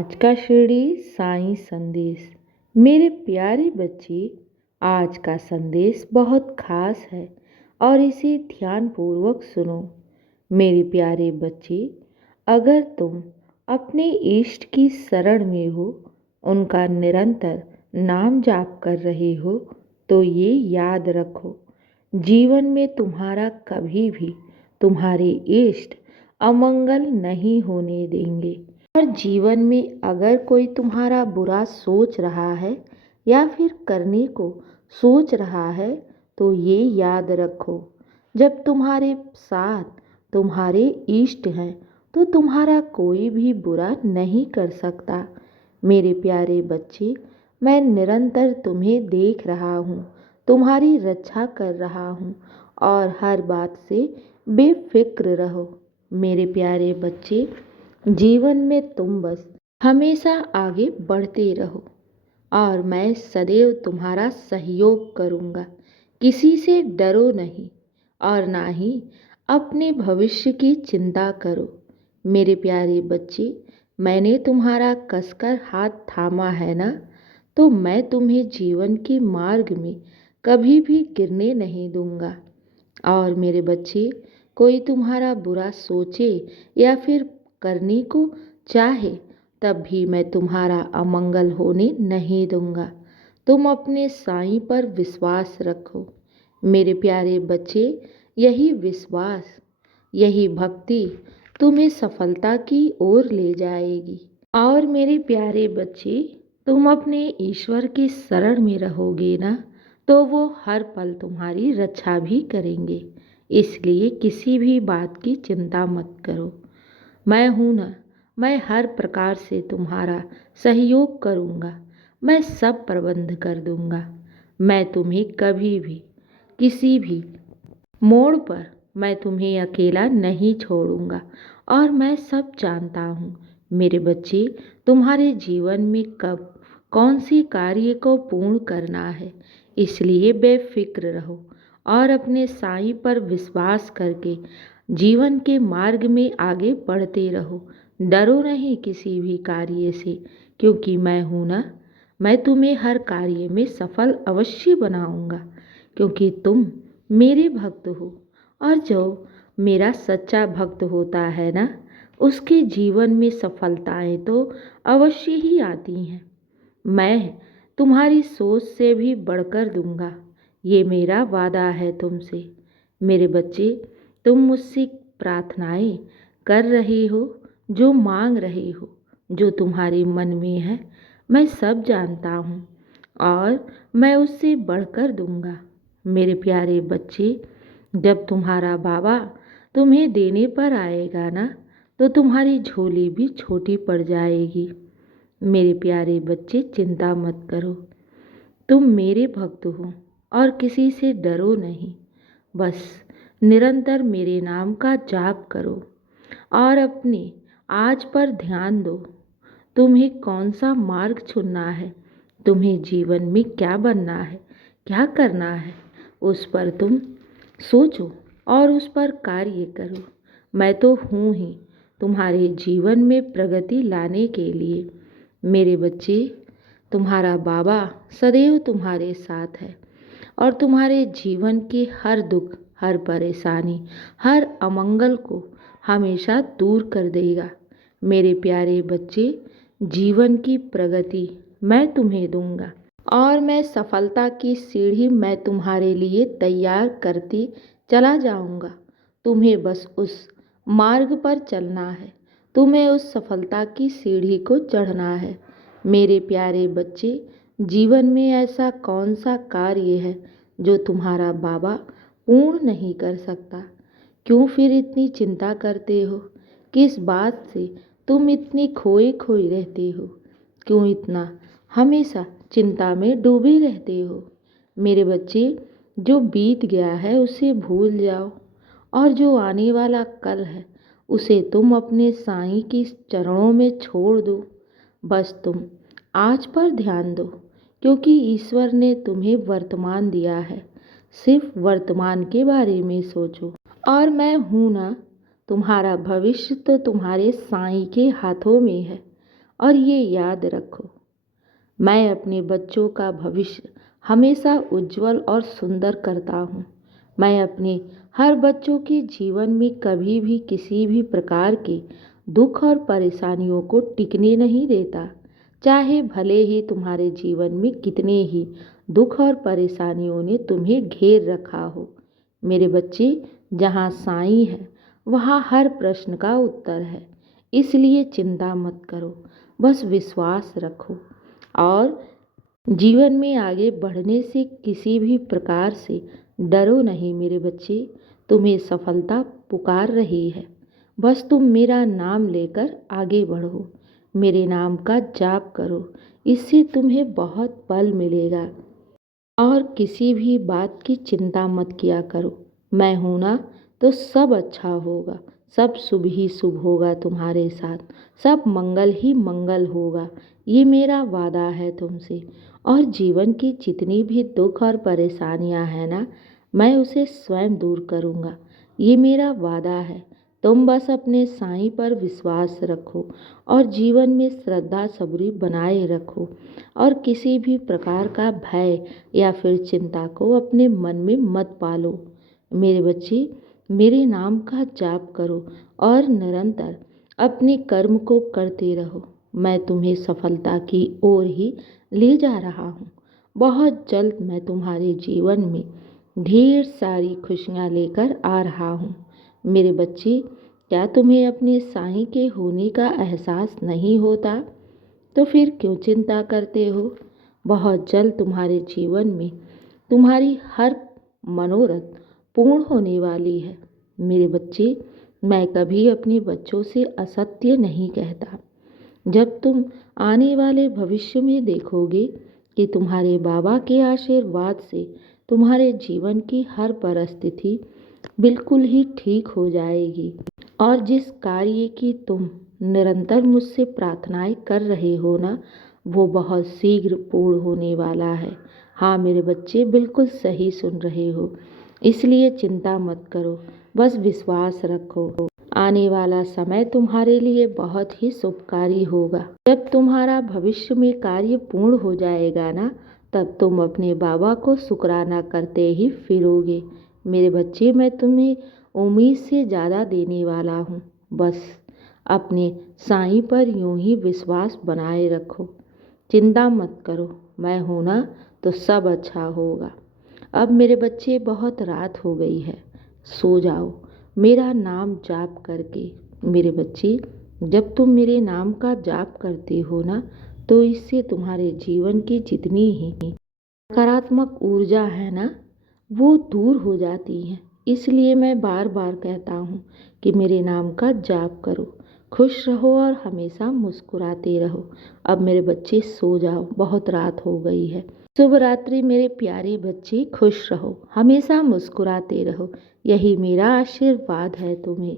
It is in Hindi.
आज का शिरडी साईं संदेश। मेरे प्यारे बच्चे, आज का संदेश बहुत खास है और इसे ध्यानपूर्वक सुनो। मेरे प्यारे बच्चे, अगर तुम अपने इष्ट की शरण में हो, उनका निरंतर नाम जाप कर रहे हो, तो ये याद रखो, जीवन में तुम्हारा कभी भी तुम्हारे इष्ट अमंगल नहीं होने देंगे। और जीवन में अगर कोई तुम्हारा बुरा सोच रहा है या फिर करने को सोच रहा है, तो ये याद रखो, जब तुम्हारे साथ तुम्हारे इष्ट हैं तो तुम्हारा कोई भी बुरा नहीं कर सकता। मेरे प्यारे बच्चे, मैं निरंतर तुम्हें देख रहा हूँ, तुम्हारी रक्षा कर रहा हूँ और हर बात से बेफिक्र रहो। मेरे प्यारे बच्चे, जीवन में तुम बस हमेशा आगे बढ़ते रहो और मैं सदैव तुम्हारा सहयोग करूँगा। किसी से डरो नहीं और ना ही अपने भविष्य की चिंता करो। मेरे प्यारे बच्चे, मैंने तुम्हारा कसकर हाथ थामा है ना, तो मैं तुम्हें जीवन के मार्ग में कभी भी गिरने नहीं दूंगा। और मेरे बच्चे, कोई तुम्हारा बुरा सोचे या फिर करने को चाहे, तब भी मैं तुम्हारा अमंगल होने नहीं दूंगा। तुम अपने साईं पर विश्वास रखो। मेरे प्यारे बच्चे, यही विश्वास, यही भक्ति तुम्हें सफलता की ओर ले जाएगी। और मेरे प्यारे बच्चे, तुम अपने ईश्वर की शरण में रहोगे ना, तो वो हर पल तुम्हारी रक्षा भी करेंगे। इसलिए किसी भी बात की चिंता मत करो। मैं हूँ ना, मैं हर प्रकार से तुम्हारा सहयोग करूँगा। मैं सब प्रबंध कर दूँगा। मैं तुम्हें कभी भी किसी भी मोड़ पर मैं तुम्हें अकेला नहीं छोड़ूंगा और मैं सब जानता हूँ। मेरे बच्चे, तुम्हारे जीवन में कब कौन सी कार्य को पूर्ण करना है, इसलिए बेफिक्र रहो और अपने साईं पर विश्वास करके जीवन के मार्ग में आगे बढ़ते रहो। डरो नहीं किसी भी कार्य से, क्योंकि मैं हूँ ना, मैं तुम्हें हर कार्य में सफल अवश्य बनाऊंगा, क्योंकि तुम मेरे भक्त हो। और जो मेरा सच्चा भक्त होता है ना, उसके जीवन में सफलताएं तो अवश्य ही आती हैं। मैं तुम्हारी सोच से भी बढ़कर दूंगा, ये मेरा वादा है तुमसे। मेरे बच्चे, तुम मुझसे प्रार्थनाएं कर रहे हो, जो मांग रहे हो, जो तुम्हारे मन में है, मैं सब जानता हूँ और मैं उससे बढ़कर दूंगा। मेरे प्यारे बच्चे, जब तुम्हारा बाबा तुम्हें देने पर आएगा ना, तो तुम्हारी झोली भी छोटी पड़ जाएगी। मेरे प्यारे बच्चे, चिंता मत करो, तुम मेरे भक्त हो और किसी से डरो नहीं। बस निरंतर मेरे नाम का जाप करो और अपने आज पर ध्यान दो। तुम्हें कौन सा मार्ग चुनना है, तुम्हें जीवन में क्या बनना है, क्या करना है, उस पर तुम सोचो और उस पर कार्य करो। मैं तो हूँ ही तुम्हारे जीवन में प्रगति लाने के लिए। मेरे बच्चे, तुम्हारा बाबा सदैव तुम्हारे साथ है और तुम्हारे जीवन के हर दुख, हर परेशानी, हर अमंगल को हमेशा दूर कर देगा। मेरे प्यारे बच्चे, जीवन की प्रगति मैं तुम्हें दूंगा और मैं सफलता की सीढ़ी मैं तुम्हारे लिए तैयार करती चला जाऊंगा। तुम्हें बस उस मार्ग पर चलना है, तुम्हें उस सफलता की सीढ़ी को चढ़ना है। मेरे प्यारे बच्चे, जीवन में ऐसा कौन सा कार्य है जो तुम्हारा बाबा पूर्ण नहीं कर सकता? क्यों फिर इतनी चिंता करते हो? किस बात से तुम इतने खोए खोए रहते हो? क्यों इतना हमेशा चिंता में डूबे रहते हो? मेरे बच्चे, जो बीत गया है उसे भूल जाओ और जो आने वाला कल है उसे तुम अपने साईं की चरणों में छोड़ दो। बस तुम आज पर ध्यान दो, क्योंकि ईश्वर ने तुम्हें वर्तमान दिया है। सिर्फ वर्तमान के बारे में सोचो और मैं हूँ ना, तुम्हारा भविष्य तो तुम्हारे साईं के हाथों में है और ये याद रखो, मैं अपने बच्चों का भविष्य हमेशा उज्जवल और सुंदर करता हूँ। मैं अपने हर बच्चों के जीवन में कभी भी किसी भी प्रकार के दुख और परेशानियों को टिकने नहीं देता। चाहे भले ही तुम्हारे जीवन में कितने ही दुख और परेशानियों ने तुम्हें घेर रखा हो। मेरे बच्चे, जहाँ साईं है वहाँ हर प्रश्न का उत्तर है। इसलिए चिंता मत करो, बस विश्वास रखो और जीवन में आगे बढ़ने से किसी भी प्रकार से डरो नहीं। मेरे बच्चे, तुम्हें सफलता पुकार रही है। बस तुम मेरा नाम लेकर आगे बढ़ो, मेरे नाम का जाप करो, इससे तुम्हें बहुत बल मिलेगा। और किसी भी बात की चिंता मत किया करो। मैं हूं ना, तो सब अच्छा होगा, सब शुभ ही शुभ होगा तुम्हारे साथ, सब मंगल ही मंगल होगा। ये मेरा वादा है तुमसे। और जीवन की जितनी भी दुख और परेशानियां हैं ना, मैं उसे स्वयं दूर करूँगा। ये मेरा वादा है। तुम बस अपने साईं पर विश्वास रखो और जीवन में श्रद्धा सबूरी बनाए रखो और किसी भी प्रकार का भय या फिर चिंता को अपने मन में मत पालो। मेरे बच्चे, मेरे नाम का जाप करो और निरंतर अपने कर्म को करते रहो। मैं तुम्हें सफलता की ओर ही ले जा रहा हूँ। बहुत जल्द मैं तुम्हारे जीवन में ढेर सारी खुशियाँ लेकर आ रहा हूँ। मेरे बच्चे, क्या तुम्हें अपने साईं के होने का एहसास नहीं होता? तो फिर क्यों चिंता करते हो? बहुत जल्द तुम्हारे जीवन में तुम्हारी हर मनोरथ पूर्ण होने वाली है। मेरे बच्चे, मैं कभी अपने बच्चों से असत्य नहीं कहता। जब तुम आने वाले भविष्य में देखोगे कि तुम्हारे बाबा के आशीर्वाद से तुम्हारे जीवन की हर परिस्थिति बिल्कुल ही ठीक हो जाएगी और जिस कार्य की तुम निरंतर मुझसे प्रार्थनाएं कर रहे हो ना, वो बहुत शीघ्र पूर्ण होने वाला है। हाँ मेरे बच्चे, बिल्कुल सही सुन रहे हो। इसलिए चिंता मत करो, बस विश्वास रखो। आने वाला समय तुम्हारे लिए बहुत ही शुभकारी होगा। जब तुम्हारा भविष्य में कार्य पूर्ण हो जाएगा ना, तब तुम अपने बाबा को शुक्राना करते ही फिरोगे। मेरे बच्चे, मैं तुम्हें उम्मीद से ज़्यादा देने वाला हूँ। बस अपने साईं पर यूं ही विश्वास बनाए रखो। चिंता मत करो, मैं हूं ना, तो सब अच्छा होगा। अब मेरे बच्चे, बहुत रात हो गई है, सो जाओ मेरा नाम जाप करके। मेरे बच्चे, जब तुम मेरे नाम का जाप करते हो ना, तो इससे तुम्हारे जीवन की जितनी ही नकारात्मक ऊर्जा है ना, वो दूर हो जाती है। इसलिए मैं बार बार कहता हूँ कि मेरे नाम का जाप करो, खुश रहो और हमेशा मुस्कुराते रहो। अब मेरे बच्चे सो जाओ, बहुत रात हो गई है। शुभ रात्रि मेरे प्यारे बच्चे, खुश रहो, हमेशा मुस्कुराते रहो। यही मेरा आशीर्वाद है तुम्हें।